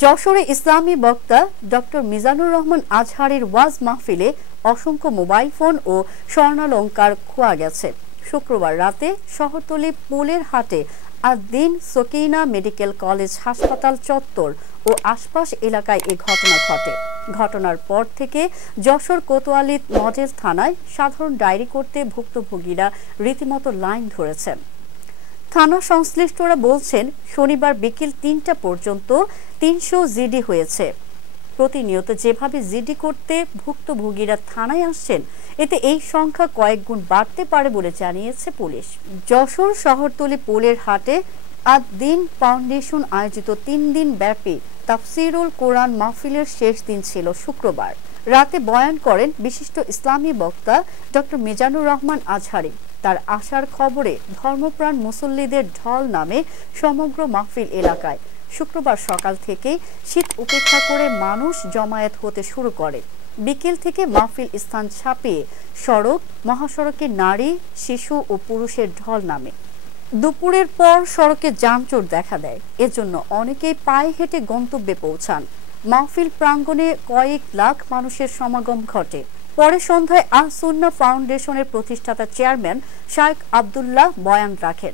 যশোরে ইসলামী বক্তা ডক্টর মিজানুর রহমান আজহারীর ওয়াজ মাহফিলে অসংখ্য মোবাইল ফোন ও স্বর্ণালংকার খোয়া গেছে। শুক্রবার রাতে শহরতলি পুলের হাটে আদ-দ্বীন সকিনা মেডিকেল কলেজ হাসপাতাল চত্বর ও আশপাশ এলাকায় এ ঘটনা ঘটে। ঘটনার পর থেকে যশোর কোতোয়ালি মডেল থানায় সাধারণ ডায়েরি করতে ভুক্তভোগীরা রীতিমতো লাইন ধরেছেন। থানা সংশ্লিষ্টরা বলছেন, শনিবার বিকেল ৩টা পর্যন্ত ৩০০ জিডি হয়েছে। প্রতিনিয়ত যেভাবে জিডি করতে ভুক্তভোগীরা থানায় আসছেন, এতে এই সংখ্যা কয়েক গুণ বাড়তে পারে বলে জানিয়েছে পুলিশ। যশোর শহরতলি পুলের হাটে আদ-দ্বীন ফাউন্ডেশন আয়োজিত ৩ দিন ব্যাপী তাফসিরুল কোরআন মাহফিলের শেষ দিন ছিল শুক্রবার। রাতে বয়ান করেন বিশিষ্ট ইসলামী বক্তা ডক্টর মিজানুর রহমান আজহারী। তার আসার খবরে ধর্মপ্রাণ মুসল্লিদের ঢল নামে সমগ্র মাহফিল এলাকায়। শুক্রবার সকাল থেকেই শীত উপেক্ষা করে মানুষ জমায়েত হতে শুরু করে। বিকেল থেকে মাহফিল স্থান ছাপিয়ে সড়ক, মহাসড়কে নারী, শিশু ও পুরুষের ঢল নামে। দুপুরের পর সড়কে যানজট দেখা দেয়। এজন্য অনেকেই পায়ে হেঁটে গন্তব্যে পৌঁছান। মাহফিল প্রাঙ্গণে কয়েক লাখ মানুষের সমাগম ঘটে। পরে সন্ধ্যায় আহ সুন্নাহ ফাউন্ডেশনের প্রতিষ্ঠাতা চেয়ারম্যান শাইখ আব্দুল্লাহ বয়ান রাখেন।